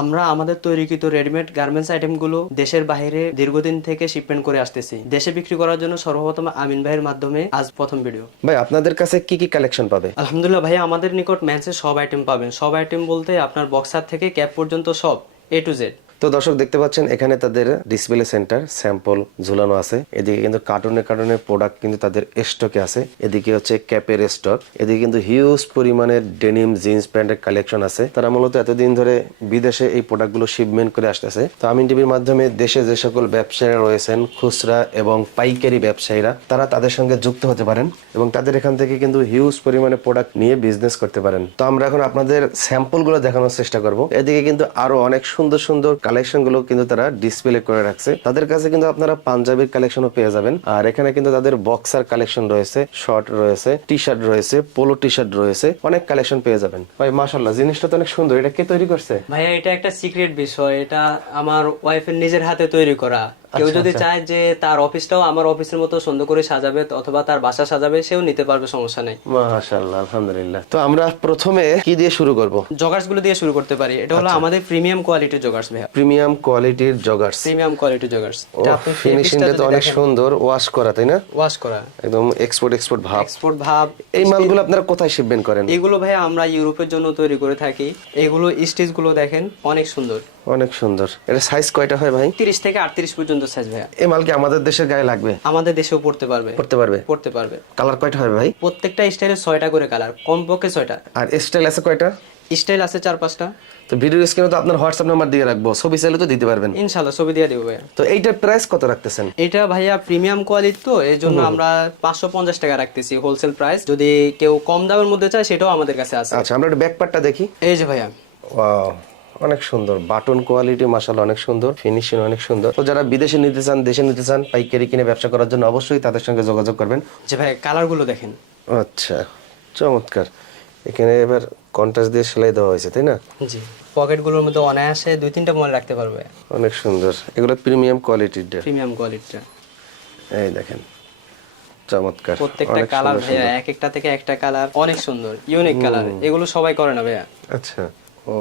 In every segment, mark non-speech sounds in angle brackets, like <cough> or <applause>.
আমরা আমাদের তৈরিকৃত readymade garments আইটেমগুলো দেশের বাইরে দীর্ঘদিন থেকে শিপমেন্ট করে আসতেছি। দেশে বিক্রি করার জন্য সর্বপ্রথম আমিন ভাইয়ের মাধ্যমে আজ প্রথম ভিডিও ভাই আপনাদের কাছে কি কি কালেকশন পাবে? আলহামদুলিল্লাহ ভাই আমাদের নিকট ম্যান্সের সব আইটেম পাবেন। সব আইটেম বলতে আপনার বক্সার থেকে ক্যাপ পর্যন্ত সব এ টু জেড তো দর্শক দেখতে পাচ্ছেন, এখানে তাদের ডিসপ্লে সেন্টার স্যাম্পল ঝুলানো আছে। এদিকে কিন্তু কার্টুনে কার্টুনের প্রোডাক্ট কিন্তু তাদের স্টকে আছে। এদিকে হচ্ছে ক্যাপের স্টক এদিকে কিন্তু হিউজ পরিমাণের ডেনিম জিন্স প্যান্টের কালেকশন আছে। তারা মূলত এতদিন ধরে বিদেশে এই প্রোডাক্টগুলো শিপমেন্ট করে আসতেছে। তো আমিন টিভির মাধ্যমে দেশে যে সকল ব্যবসায়ীরা রয়েছেন, খুচরা এবং পাইকারি ব্যবসায়ীরা, তারা তাদের সঙ্গে যুক্ত হতে পারেন এবং তাদের এখান থেকে কিন্তু হিউজ পরিমাণে প্রোডাক্ট নিয়ে বিজনেস করতে পারেন। তো আমরা এখন আপনাদের স্যাম্পলগুলো দেখানোর চেষ্টা করব। এদিকে কিন্তু আরও অনেক সুন্দর সুন্দর কালেকশনগুলো কিন্তু তারা ডিসপ্লে করে রাখছে। তাদের কাছে কিন্তু আপনারা পাঞ্জাবির কালেকশনও পেয়ে যাবেন। আর এখানে কিন্তু তাদের বক্সার কালেকশন রয়েছে শর্ট রয়েছে টি শার্ট রয়েছে পোলো টি শার্ট রয়েছে, অনেক কালেকশন পেয়ে যাবেন। ভাই মাশাল্লাহ জিনিসটা তো অনেক সুন্দর। এটা কে তৈরি করছে? ভাইয়া, এটা একটা সিক্রেট বিষয় এটা আমার ওয়াইফের নিজের হাতে তৈরি করা। কেউ যদি চায় যে তার অফিসটাও আমার অফিসের মতো সুন্দর করে সাজাবে অথবা তার বাসা সাজাবে সেও নিতে পারবে সমস্যা নেই। মাশাল্লাহ আলহামদুলিল্লাহ। তো আমরা প্রথমে কি দিয়ে শুরু করব? জগার্সগুলো দিয়ে শুরু করতে পারি। এটা হলো আমাদের প্রিমিয়াম কোয়ালিটির জগার্স ভাইয়া। প্রিমিয়াম কোয়ালিটির জগার্স। প্রিমিয়াম কোয়ালিটির জগার্স। এটা আপনি ফিনিশিংটা তো অনেক সুন্দর ওয়াশ করা তাই না? ওয়াশ করা। একদম এক্সপোর্ট এক্সপোর্ট ভাব। এক্সপোর্ট ভাব এই মালগুলো আপনারা কোথায় শিপমেন্ট করেন? এগুলো ভাই আমরা ইউরোপের জন্য তৈরি করে থাকি। এগুলো স্টিচগুলো দেখেন অনেক সুন্দর। অনেক সুন্দর। এটা সাইজ কয়টা হয় ভাই? তিরিশ থেকে আটত্রিশ পর্যন্ত সাইজ ভাইয়া। এই মাল কি আমাদের দেশের গায়ে লাগবে? আমাদের দেশেও পড়তে পারবে। পড়তে পারবে? পড়তে পারবে। কালার কয়টা হবে ভাই? প্রত্যেকটা স্টাইলের ছয়টা করে কালার কমপক্ষে ছয়টা। আর স্টাইল আছে কয়টা? স্টাইল আছে চার পাঁচটা। তো ভিডিও স্ক্রিনে তো আপনার হোয়াটসঅ্যাপ নাম্বার দিয়ে রাখব। ছবি চাইলে তো দিতে পারবেন। ইনশাল্লাহ ছবি দিয়ে দিব ভাইয়া। তো এইটার প্রাইস কত রাখতেছেন? এটা ভাইয়া প্রিমিয়াম কোয়ালিটি তো এই জন্য আমরা পাঁচশো পঞ্চাশ টাকা রাখতেছি হোলসেল প্রাইস যদি কেউ কম দামের মধ্যে চায় সেটাও আমাদের কাছে আছে। আচ্ছা আমরা একটু ব্যাক পার্টটা দেখি। এই যে ভাইয়া। ওয়াও অনেক সুন্দর। বাটন কোয়ালিটি মাসাল অনেক সুন্দর। ফিনিশিং অনেক সুন্দর। তো যারা বিদেশে নিতে চান দেশে নিতে চান পাইকারি কিনে ব্যবসা করার জন্য অবশ্যই তাদের সঙ্গে যোগাযোগ করবেন। যে ভাই কালারগুলো দেখেন। আচ্ছা চমৎকার। এখানে এবার কন্ট্রাস্ট দিয়ে সেলাই দেওয়া হয়েছে তাই না? জি। পকেটগুলোর মধ্যে অনায়াসে দুই তিনটা মোবাইল রাখতে পারবে। অনেক সুন্দর। এগুলো প্রিমিয়াম কোয়ালিটির প্রিমিয়াম কোয়ালিটিটা এই দেখেন চমৎকার। প্রত্যেকটা কালার ভাইয়া এক একটা থেকে একটা কালার অনেক সুন্দর ইউনিক কালার এগুলো সবাই করে না ভাইয়া। আচ্ছা। ও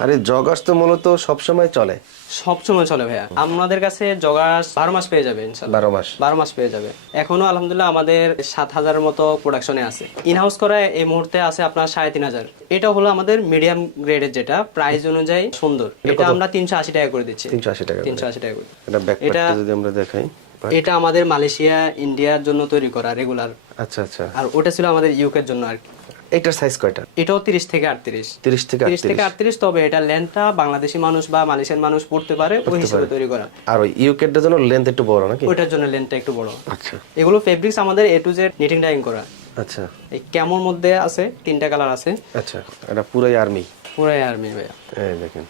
আরে জগার্স তো মূলত সবসময় চলে। সব সময় চলে ভাইয়া। আমাদের কাছে জগাস বারো মাস পেয়ে যাবে ইনশাল্লাহ। বারো মাস। বারো মাস পেয়ে যাবে। এখনও আলহামদুলিল্লাহ আমাদের সাত হাজারের মতো প্রোডাকশনে আছে। ইনহাউস করা এই মুহূর্তে আছে আপনার সাড়ে তিন হাজার। এটা হলো আমাদের মিডিয়াম গ্রেডের যেটা প্রাইস অনুযায়ী সুন্দর। এটা আমরা তিনশো আশি টাকা করে দিচ্ছি। তিনশো আশি টাকা তিনশো আশি টাকা করে। এটা- যদি আমরা দেখাই এটা আমাদের মালয়েশিয়া ইন্ডিয়ার জন্য তৈরি করা রেগুলার আচ্ছা আচ্ছা। আর ওটা ছিল আমাদের ইউকের জন্য আর কি। এইটার সাইজ কয়টা? এটাও তিরিশ থেকে আটত্রিশ। তিরিশ থেকে তিরিশ থেকে আটত্রিশ। তবে এটা লেন্থটা বাংলাদেশি মানুষ বা মালয়েশিয়ান মানুষ পড়তে পারে ওই হিসেবে তৈরি করা। আর ওই ইউকেটটার জন্য লেন্থ একটু বড় নাকি? ওইটার জন্য লেন্থটা একটু বড়। আচ্ছা। এগুলো ফেব্রিক্স আমাদের A to Z knitting dyeing করা। আচ্ছা। এই কেমন মধ্যে আছে? তিনটা কালার আছে। আচ্ছা এটা পুরাই আর্মি পুরাই আর্মি ভাইয়া। এই দেখেন।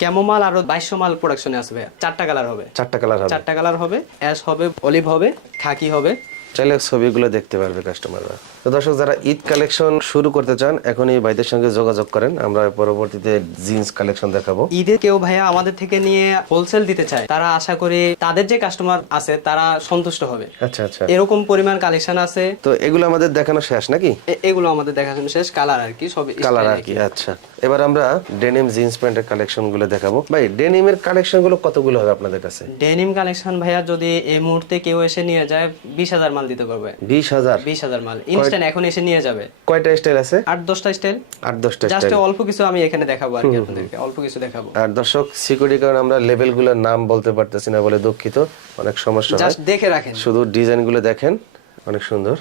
কেমো মাল আরও বাইশশো মাল প্রোডাকশনে ভাইয়া? চারটা কালার হবে। চারটা কালার হবে। চারটা কালার হবে অ্যাশ হবে অলিভ হবে খাকি হবে। চাইলে ছবিগুলো দেখতে পারবে কাস্টমাররা তো দর্শক যারা ঈদ কালেকশন শুরু করতে চান এখন এই ভাইদের সঙ্গে যোগাযোগ করেন। আমরা পরবর্তীতে জিন্স কালেকশন দেখাবো। ঈদে কেউ ভাইয়া আমাদের থেকে নিয়ে হোলসেল দিতে চায় তারা আশা করি তাদের যে কাস্টমার আছে তারা সন্তুষ্ট হবে। আচ্ছা আচ্ছা। এরকম পরিমাণ কালেকশন আছে। তো এগুলো আমাদের দেখানো শেষ নাকি? এগুলো আমাদের দেখাশোনা শেষ। কালার আর কি সব কালার আর কি আচ্ছা। এবার আমরা ডেনিম জিন্স প্যান্টের কালেকশনগুলো দেখাবো। ভাই ডেনিমের কালেকশনগুলো কতগুলো হবে আপনাদের কাছে? ডেনিম কালেকশন ভাইয়া যদি এই মুহূর্তে কেউ এসে নিয়ে যায় বিশ হাজার মাল দিতে পারবে। বিশ হাজার? বিশ হাজার মাল। ইনস্ট্যান্ট এখন এসে নিয়ে যাবে। কয়টা স্টাইল আছে? আট দশটা স্টাইল। আট দশটা জাস্ট অল্প কিছু আমি এখানে দেখাবো আর কি আপনাদেরকে। অল্প কিছু দেখাবো। আর দর্শক সিকিউরিটি কারণে আমরা লেভেলগুলোর নাম বলতে পারতেছি না বলে দুঃখিত। অনেক সমস্যা জাস্ট দেখে রাখেন। শুধু ডিজাইনগুলো দেখেন অনেক সুন্দর।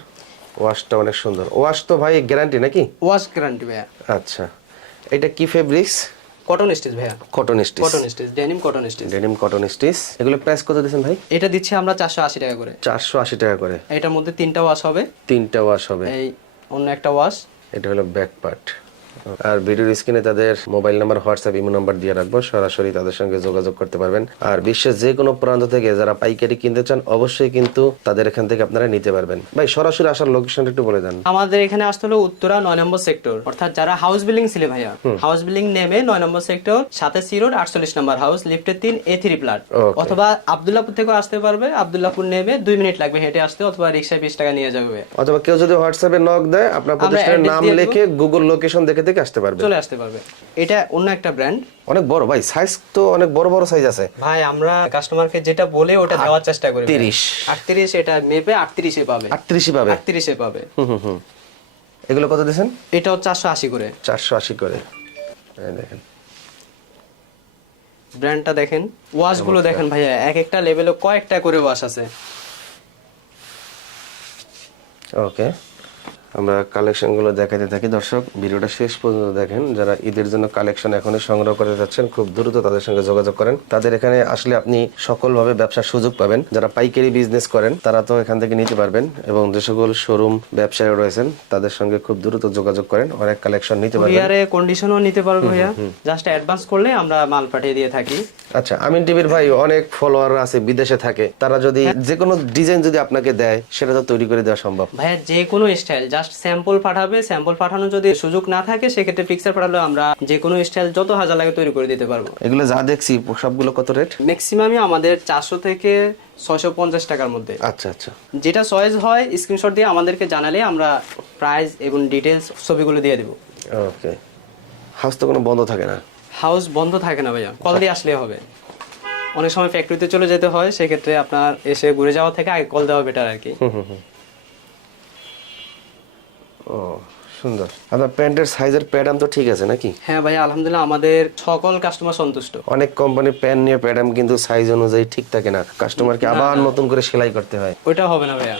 ওয়াশটা অনেক সুন্দর। ওয়াশ তো ভাই গ্যারান্টি নাকি? ওয়াশ গ্যারান্টি ভাইয়া। আচ্ছা। এটা কি ফেব্রিক্স কটন স্টিচ ভাইয়া। Cotton stitch cotton stitch denim cotton stitch denim cotton stitch এগুলো প্রাইস কত দিয়েছেন ভাই? এটা দিচ্ছি আমরা চারশো আশি টাকা করে। চারশো আশি টাকা করে। এটার মধ্যে তিনটা ওয়াশ হবে। তিনটা ওয়াশ হবে। এই অন্য একটা ওয়াশ এটা হলো ব্যাক পার্ট আর ভিডিওর স্ক্রিনে তাদের mobile number WhatsApp imo number দিয়ে রাখব। সরাসরি তাদের সঙ্গে যোগাযোগ করতে পারবেন। আর বিশ্বের যে কোনো প্রান্ত থেকে যারা পাইকারি কিনতে চান অবশ্যই কিন্তু তাদের এখান থেকে আপনারা নিতে পারবেন। ভাই সরাসরি আসার লোকেশনটা একটু বলে দেন। আমাদের এখানে আসতে হলো উত্তরা নয় নম্বর সেক্টর। অর্থাৎ যারা হাউস বিল্ডিং ছিলে ভাইয়া হাউস বিল্ডিং নেমে নয় নম্বর সেক্টর সাথে সি রোড আটচল্লিশ নম্বর হাউস লিফটের তিন এ থ্রি প্লাট অথবা আবদুল্লাপুর থেকেও আসতে পারবে। আবদুল্লাপুর নেমে দুই মিনিট লাগবে হেঁটে আসতে অথবা রিক্সায় বিশ টাকা নিয়ে যাবে। অথবা কেউ যদি হোয়াটসঅ্যাপে নক দেয় আপনার প্রতিষ্ঠানের নাম লিখে গুগল লোকেশন দেখে থেকে আসতে পারবে। চলে আসতে পারবে। এটা অন্য একটা ব্র্যান্ড অনেক বড় ভাই সাইজ তো অনেক বড় বড় সাইজ আছে। ভাই আমরা কাস্টমারকে যেটা বলে ওটা দেওয়ার চেষ্টা করি 30 38 এটা মেপে আটত্রিশে পাবে। আটত্রিশই পাবে। আটত্রিশে পাবে। হুম হুম এগুলো কত দিয়েছেন? এটাও চারশো আশি করে। চারশো আশি করে। এই দেখেন। ব্র্যান্ডটা দেখেন। ওয়াশগুলো দেখেন ভাইয়া এক একটা লেভেলে কয়েকটা করে ওয়াশ আছে। ওকে আমরা কালেকশনগুলো দেখাতে থাকি। দর্শক ভিডিওটা শেষ পর্যন্ত দেখেন। যারা ঈদের জন্য কালেকশন এখনই সংগ্রহ করে যাচ্ছেন খুব দ্রুত তাদের সঙ্গে যোগাযোগ করেন। তাদের এখানে আসলে আপনি সকলভাবে ব্যবসার সুযোগ পাবেন। যারা পাইকারি বিজনেস করেন তারা তো এখান থেকে নিতে পারবেন এবং যে সকল শোরুম ব্যবসায়ী রয়েছেন তাদের সঙ্গে খুব দ্রুত যোগাযোগ করেন। অনেক কালেকশন নিতে পারবেন। কন্ডিশনও নিতে পারবে ভাইয়া। জাস্ট অ্যাডভান্স করলে আমরা মাল পাঠিয়ে দিয়ে থাকি। আচ্ছা আমিন টিভির ভাই অনেক ফলোয়ার আছে বিদেশে থাকে। তারা যদি যে কোনো ডিজাইন যদি আপনাকে দেয় সেটা তো তৈরি করে দেওয়া সম্ভব। ভাইয়া যে কোনো স্টাইল জাস্ট স্যাম্পল পাঠাবে স্যাম্পল পাঠানো যদি সুযোগ না থাকে সেক্ষেত্রে পিকচার পাঠালে আমরা যে কোনো স্টাইল যত হাজার লাগে তৈরি করে দিতে পারব। এগুলো যা দেখছি সবগুলো কত রেট ম্যাক্সিমামই আমাদের চারশো থেকে ছয়শো পঞ্চাশ টাকার মধ্যে। আচ্ছা আচ্ছা। যেটা চয়েস হয় স্ক্রিনশট দিয়ে আমাদেরকে জানালে আমরা প্রাইস এবং ডিটেলস ছবিগুলো দিয়ে দিব। ওকে হাউস তো কোনো বন্ধ থাকে না। হাউস বন্ধ থাকে না ভাইয়া। কল দিয়ে আসলে হবে। অনেক সময় ফ্যাক্টরিতে চলে যেতে হয় সেক্ষেত্রে আপনার এসে ঘুরে যাওয়া থেকে আগে কল দেওয়া বেটার আর কি। ও সুন্দর। আপনার প্যান্টের সাইজের প্যাটার্ন তো ঠিক আছে নাকি? হ্যাঁ ভাইয়া আলহামদুলিল্লাহ আমাদের সকল কাস্টমার সন্তুষ্ট। অনেক কোম্পানি প্যান্ট নিয়ে প্যাটার্ন কিন্তু সাইজ অনুযায়ী ঠিক থাকে না। কাস্টমারকে আবার নতুন করে সেলাই করতে হয়। ওইটা হবে না ভাইয়া।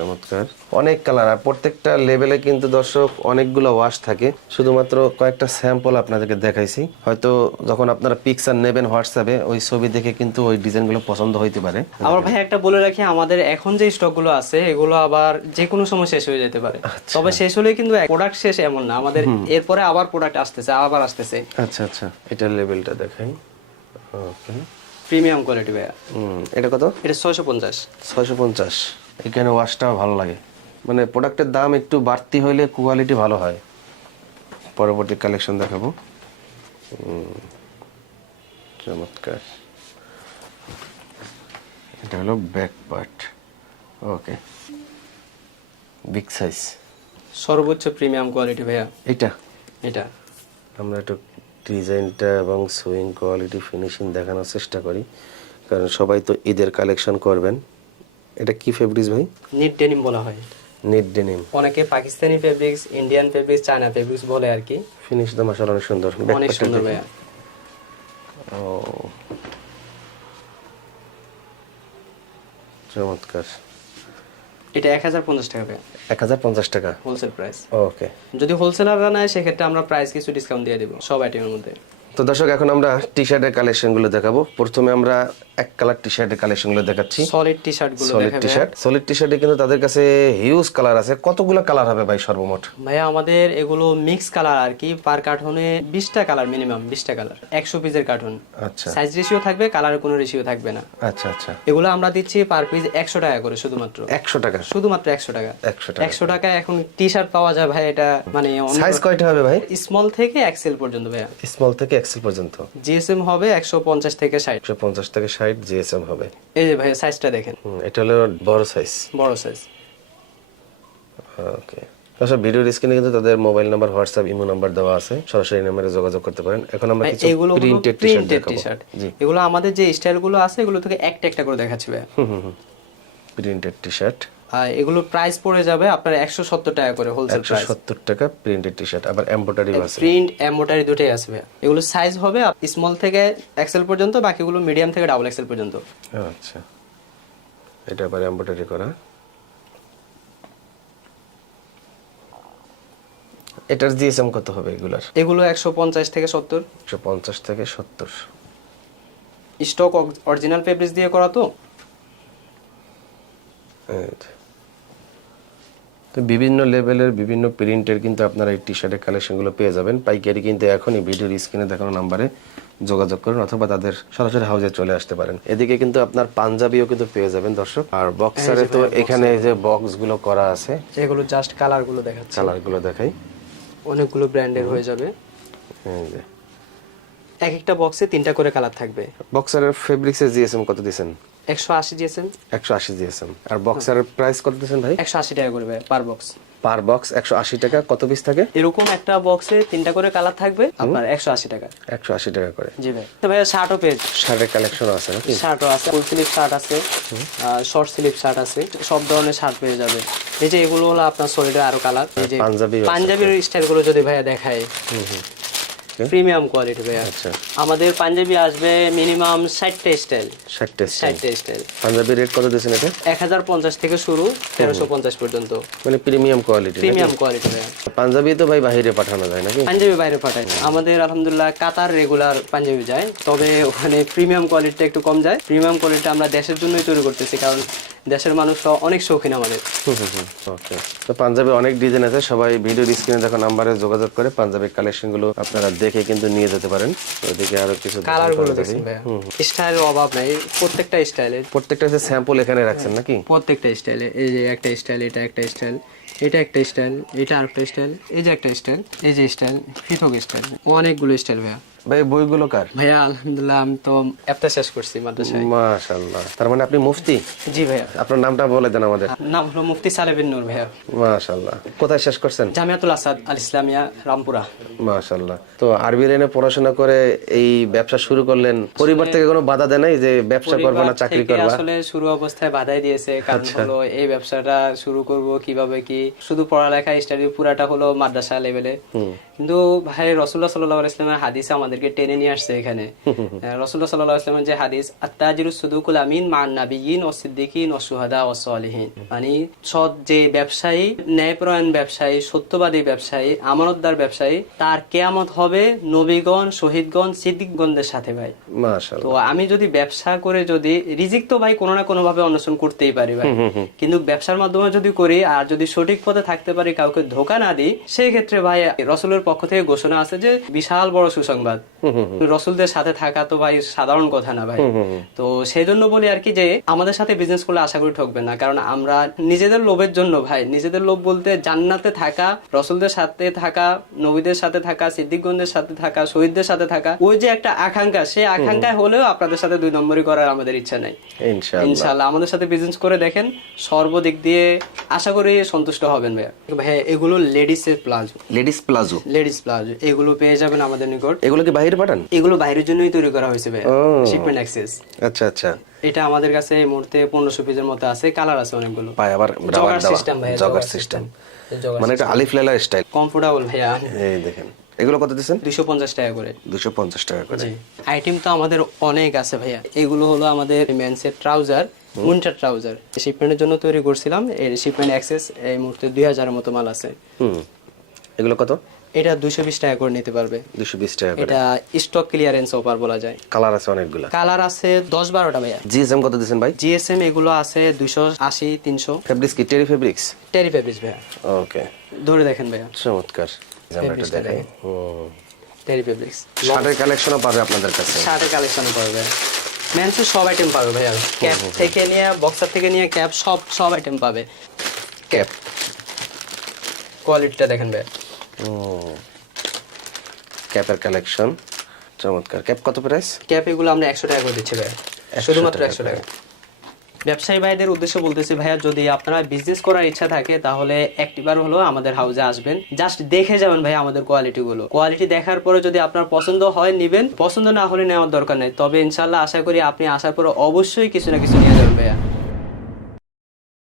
চমৎকার। অনেক কালার আর প্রত্যেকটা লেভেলে কিন্তু দর্শক অনেকগুলো ওয়াশ থাকে। শুধুমাত্র কয়েকটা স্যাম্পল আপনাদেরকে দেখাইছি। হয়তো যখন আপনারা পিকচার নেবেন হোয়াটসঅ্যাপে ওই ছবি দেখে কিন্তু ওই ডিজাইনগুলো পছন্দ হইতে পারে। আবার ভাই একটা বলে রাখি আমাদের এখন যে স্টকগুলো আছে এগুলো আবার যে কোনো সময় শেষ হয়ে যেতে পারে। তবে শেষ হলে কিন্তু প্রোডাক্ট শেষ এমন না। আমাদের এরপরে আবার প্রোডাক্ট আসতেছে আবার আসতেছে। আচ্ছা আচ্ছা। এটার লেভেলটা দেখাই। ওকে প্রিমিয়াম কোয়ালিটি ভাইয়া। এটা কত? এটা ছয়শো পঞ্চাশ। ছয়শো পঞ্চাশ। এখানে ওয়াশটাও ভালো লাগে। মানে প্রোডাক্টের দাম একটু বাড়তি হইলে কোয়ালিটি ভালো হয়। পরবর্তী কালেকশন দেখাবো। চমৎকার। এটা হলো back part okay big size সর্বোচ্চ প্রিমিয়াম কোয়ালিটি ভাইয়া। এটা? এটা। আমরা একটু ডিজাইনটা এবং সুইং কোয়ালিটি ফিনিশিং দেখানোর চেষ্টা করি। কারণ সবাই তো ঈদের কালেকশন করবেন। এটা কি ফেব্রিক্স ভাই? নিট ডেনিম বলা হয়। নেট ডেনিম অনেকে Pakistani fabrics Indian fabrics China fabrics বলে আর কি। ফিনিশ তো মাসাল অনেক সুন্দর। অনেক সুন্দর। ভাইয়া। ও। চমৎকার। এটা এক হাজার পঞ্চাশ টাকা ভাইয়া। এক হাজার পঞ্চাশ টাকা? Wholesale price okay. যদি হোলসেলাররা নেয় সেক্ষেত্রে আমরা প্রাইস কিছু ডিসকাউন্ট দিয়ে দেবো সব আইটেমের মধ্যে। তো দর্শক এখন আমরা টি শার্টের কালেকশনগুলো দেখাবো। প্রথমে আমরা এক কালার টি শার্টের কালেকশনগুলো দেখাচ্ছি। Solid T shirt solid T shirt solid T শার্টে কিন্তু তাদের কাছে হিউজ কালার আছে। কতগুলো কালার হবে ভাই সর্বমোট? ভাইয়া আমাদের এগুলো মিক্স কালার আর কি। পার কার্টুনে 20টা কালার মিনিমাম 20টা কালার 100 পিসের কার্টুন আচ্ছা। সাইজ রেশিও থাকবে কালারের কোনো রেশিও থাকবে না। আচ্ছা আচ্ছা। এগুলো আমরা দিচ্ছি পার পিস 100 টাকা করে শুধুমাত্র। 100 টাকা। শুধুমাত্র 100 টাকা। 100 টাকা। 100 টাকা এখন টি শার্ট পাওয়া যায় ভাই এটা মানে সাইজ কয়টা হবে ভাই? স্মল থেকে এক্সেল পর্যন্ত ভাইয়া। স্মল থেকে এক্সেল পর্যন্ত। জিএসএম হবে 150 থেকে 60 150 থেকে 60 হোয়াইট জিএসএম হবে। এই যে ভাই সাইজটা দেখেন। এটা হলো বড় সাইজ বড় সাইজ ওকে তাছাড়া ভিডিওর স্ক্রিনে কিন্তু তাদের mobile number WhatsApp imo number দেওয়া আছে। সরাসরি নাম্বারে যোগাযোগ করতে পারেন। এখন আমরা কিছু প্রিন্টেড টি-শার্ট এগুলো আমাদের যে স্টাইলগুলো আছে এগুলো থেকে একটা একটা করে দেখাচ্ছি ভাই হুম হুম প্রিন্টেড টি-শার্ট এগুলো প্রাইস পড়ে যাবে আপনার একশো সত্তর টাকা করে হোলসেল একশো প্রাইস সত্তর টাকা প্রিন্টেড টি শার্ট আবার এম্বোটারি আছে। প্রিন্ট এমোটারি দুটোই আসবে এগুলো সাইজ হবে স্মল থেকে এক্সেল পর্যন্ত বাকিগুলো মিডিয়াম থেকে ডাবল এক্সেল পর্যন্ত। আচ্ছা। এটা আবার এম্বোটারি করা। এটার জিএসএম কত হবে এগুলার? এগুলো একশো পঞ্চাশ থেকে সত্তর। একশো পঞ্চাশ থেকে সত্তর। স্টক অরিজিনাল ফেব্রিক্স দিয়ে করা তো? যে। তো বিভিন্ন লেভেলের বিভিন্ন প্রিন্টের কিন্তু আপনারা এই টি শার্টের কালেকশনগুলো পেয়ে যাবেন। পাইকারি কিন্তু এখনই ভিডিওর স্ক্রিনে দেখানো নাম্বারে যোগাযোগ করুন অথবা তাদের সরাসরি হাউজে চলে আসতে পারেন। এদিকে কিন্তু আপনার পাঞ্জাবিও কিন্তু পেয়ে যাবেন দর্শক। আর বক্সারে তো এখানে এই যে বক্সগুলো করা আছে এগুলো জাস্ট কালারগুলো দেখাচ্ছে। কালারগুলো দেখাই। অনেকগুলো ব্র্যান্ডের হয়ে যাবে। এই যে। এক একটা বক্সে তিনটা করে কালার থাকবে। বক্সারের ফেব্রিক্সের জিএসএম কত দিয়েছেন একশো আশি দিয়েছেন? একশো আশি দিয়েছেন। আর বক্সের প্রাইস কত দিয়েছেন ভাই? একশো আশি টাকা করে পার বক্স পার বক্স একশো আশি টাকা কত পিস থাকে? এরকম একটা বক্সে তিনটা করে কালার থাকবে আপনার একশো আশি টাকা। একশো আশি টাকা করে। জি ভাই। তো ভাইয়া শার্টও পেয়ে শার্টের কালেকশনও আছে নাকি? শার্টও আছে ফুল স্লিভ শার্ট আছে শর্ট স্লিভ শার্ট আছে সব ধরনের শার্ট পেয়ে যাবে এই যে এগুলো হলো আপনার শরীরে আরও কালার এই যে পাঞ্জাবিও আছে। পাঞ্জাবির স্টাইলগুলো যদি ভাইয়া দেখায়। প্রিমিয়াম কোয়ালিটি ভাইয়া। আচ্ছা। আমাদের পাঞ্জাবি আসবে মিনিমাম ষাটটা স্টাইল ষাটটা স্টাইল ষাটটা স্টাইল পাঞ্জাবি রেট কত দিয়েছেন এটা? এক হাজার পঞ্চাশ থেকে শুরু তেরোশো পঞ্চাশ পর্যন্ত। মানে প্রিমিয়াম কোয়ালিটি প্রিমিয়াম কোয়ালিটি ভাইয়া। পাঞ্জাবি তো ভাই বাইরে পাঠানো যায় নাকি? পাঞ্জাবি বাইরে পাঠায়। আমাদের আলহামদুলিল্লাহ কাতার রেগুলার পাঞ্জাবি যায় তবে ওখানে প্রিমিয়াম কোয়ালিটিটা একটু কম যায়। প্রিমিয়াম কোয়ালিটি আমরা দেশের জন্যই তৈরি করতেছি কারণ দেশের মানুষরা অনেক শৌখিন আমাদের। ওকে তো পাঞ্জাবি অনেক ডিজাইন আছে সবাই ভিডিও স্ক্রিনে দেখো নাম্বারে যোগাযোগ করে পাঞ্জাবের কালেকশনগুলো আপনারা দেখে কিন্তু নিয়ে যেতে পারেন। ওদিকে আরও কিছু কালারগুলো দেখাই। দেখছেন ভাইয়া? স্টাইলের অভাব নাই প্রত্যেকটা স্টাইলে প্রত্যেকটা স্যাম্পল এখানে রাখছেন নাকি? প্রত্যেকটা স্টাইলে এই যে একটা স্টাইল এটা একটা স্টাইল। এটা একটা স্টাইল এটা আরেকটা স্টাইল এই যে একটা স্টাইল এই যে স্টাইল পৃথক স্টাইল অনেকগুলো স্টাইল ভাইয়া। ভাই বইগুলো কার? ভাইয়া আলহামদুলিল্লাহ আমি তো একটা শেষ করছি মাদ্রাসায়। মাশাআল্লাহ। তার মানে আপনি মুফতি? জি ভাইয়া। আপনার নামটা বলে দেন আমাদের। নাম হলো মুফতি সালেবিন নূর ভাইয়া। মাশাআল্লাহ। কোথায় শেষ করছেন? জামিয়াতুল আসাদ আল ইসলামিয়া রামপুরা। মাশাআল্লাহ। তো আরবি লাইনে পড়াশোনা করে এই ব্যবসা শুরু করলেন। পরিবার থেকে কোনো বাধা দেয় নাই যে ব্যবসা করবে না চাকরি করবা? আসলে শুরু অবস্থায় বাধাই দিয়েছে কারণ আচ্ছা। হলো এই ব্যবসাটা শুরু করব কীভাবে কি শুধু পড়ালেখা স্টাডি পুরাটা হলো মাদ্রাসা লেভেলে কিন্তু ভাই রসুল্লাহ সাল্লাহ ইসলামের হাদিস আমাদেরকে টেনে নিয়ে আসছে এখানে। <laughs> রসুল্লাহ সাল্লাহ ইসলামের যে হাদিস আত্তাজিরু সুদুকুল আমিন মান নাবিয়িন ও সিদ্দিকিন ও সুহাদা ও সালিহিন। মানে সৎ যে ব্যবসায়ী ন্যায়পরায়ণ ব্যবসায়ী সত্যবাদী ব্যবসায়ী আমানতদার ব্যবসায়ী তার কেয়ামত হবে নবীগণ শহীদগণ সিদ্দিকগণদের সাথে ভাই। তো আমি যদি ব্যবসা করে যদি রিজিক তো ভাই কোনো না কোনো ভাবে অন্বেষণ করতেই পারি ভাই। কিন্তু ব্যবসার মাধ্যমে যদি করি আর যদি সঠিক পথে থাকতে পারি কাউকে ধোকা না দিই সেই ক্ষেত্রে ভাই রসুলের পক্ষ থেকে ঘোষণা আছে যে বিশাল বড় সুসংবাদ। রসুলদের সাথে থাকা তো ভাই সাধারণ কথা না ভাই। তো সেই জন্য বলি আর কি যে আমাদের সাথে বিজনেস করলে আশা করি ঠকবে না। কারণ আমরা নিজেদের লোভের জন্য ভাই নিজেদের লোভ বলতে জান্নাতে থাকা রসুলদের সাথে থাকা নবীদের সাথে থাকা সিদ্দিকগঞ্জের সাথে থাকা শহীদদের সাথে থাকা ওই যে একটা আকাঙ্ক্ষা সেই আকাঙ্ক্ষায় হলেও আপনাদের সাথে দুই নম্বরই করার আমাদের ইচ্ছা নাই। ইনশাআল্লাহ। ইনশাআল্লাহ আমাদের সাথে বিজনেস করে দেখেন সর্বদিক দিয়ে আশা করি সন্তুষ্ট হবেন ভাইয়া। ভাই এগুলো লেডিস এর palazzo. Ladies palazzo ladies palazzo এগুলো পেয়ে যাবেন আমাদের নিকট। এগুলো কি বাইরে পাঠান এগুলো বাইরের জন্যই তৈরি করা হয়েছে ভাইয়া। ও। শিপমেন্ট অ্যাক্সেস আচ্ছা আচ্ছা। এটা আমাদের কাছে এই মুহূর্তে পনেরোশো পিসের মতো আছে কালার আছে অনেকগুলো। পায় আবার জগার সিস্টেম ভাইয়া জগার সিস্টেম মানে এটা আলিফ লাইলা স্টাইল কমফোর্টেবল ভাইয়া। এই দেখেন। এগুলো কত দিচ্ছেন? দুইশো পঞ্চাশ টাকা করে। দুশো পঞ্চাশ টাকা করে। আইটেম তো আমাদের অনেক আছে ভাইয়া। এগুলো হলো আমাদের মেন্সের ট্রাউজার উইন্টার ট্রাউজার শিপমেন্টের জন্য তৈরি করছিলাম। শিপমেন্ট অ্যাক্সেস এই মুহূর্তে দুই হাজারের মতো মাল আছে। হুম। এগুলো কত? এটা দুইশো বিশ টাকা করে নিতে পারবে। দুশো বিশ টাকা করে। এটা স্টক ক্লিয়ারেন্স অফার বলা যায়। কালার আছে অনেকগুলো। কালার আছে দশ বারোটা ভাইয়া। জিএসএম কত দিচ্ছেন ভাই? জিএসএম এগুলো আছে দুইশো আশি তিনশো। ফেব্রিক্স কি? টেরি ফেব্রিক্স টেরি ফেব্রিক্স ভাইয়া। ওকে ধরে দেখেন ভাইয়া। চমৎকার। আমরা এটা দেখাই। টেরি ফেব্রিক্স শার্টের কালেকশনও পাবে আপনাদের কাছে। শার্টের কালেকশন পাবে মেন্সের সব আইটেম পাবে ভাইয়া। ক্যাপ থেকে নিয়ে বক্সার থেকে নিয়ে ক্যাপ সব সব আইটেম পাবে। ক্যাপ কোয়ালিটিটা দেখেন ভাইয়া। ক্যাপের কালেকশন চমৎকার। ক্যাপ কত প্রাইস ক্যাপ এগুলো আমরা একশো টাকা করে দিচ্ছি ভাইয়া। শুধুমাত্র একশো টাকা। ব্যবসায়ী ভাইদের উদ্দেশ্য বলতেছি ভাইয়া যদি আপনারা বিজনেস করার ইচ্ছা থাকে তাহলে একটিবার হলো আমাদের হাউজে আসবেন। জাস্ট দেখে যাবেন ভাই আমাদের কোয়ালিটি গুলো। কোয়ালিটি দেখার পরে যদি আপনার পছন্দ হয় নিবেন। পছন্দ না হলে নেওয়ার দরকার নেই। তবে ইনশাল্লাহ আশা করি আপনি আসার পরে অবশ্যই কিছু না কিছু নিয়ে যাবেন ভাইয়া।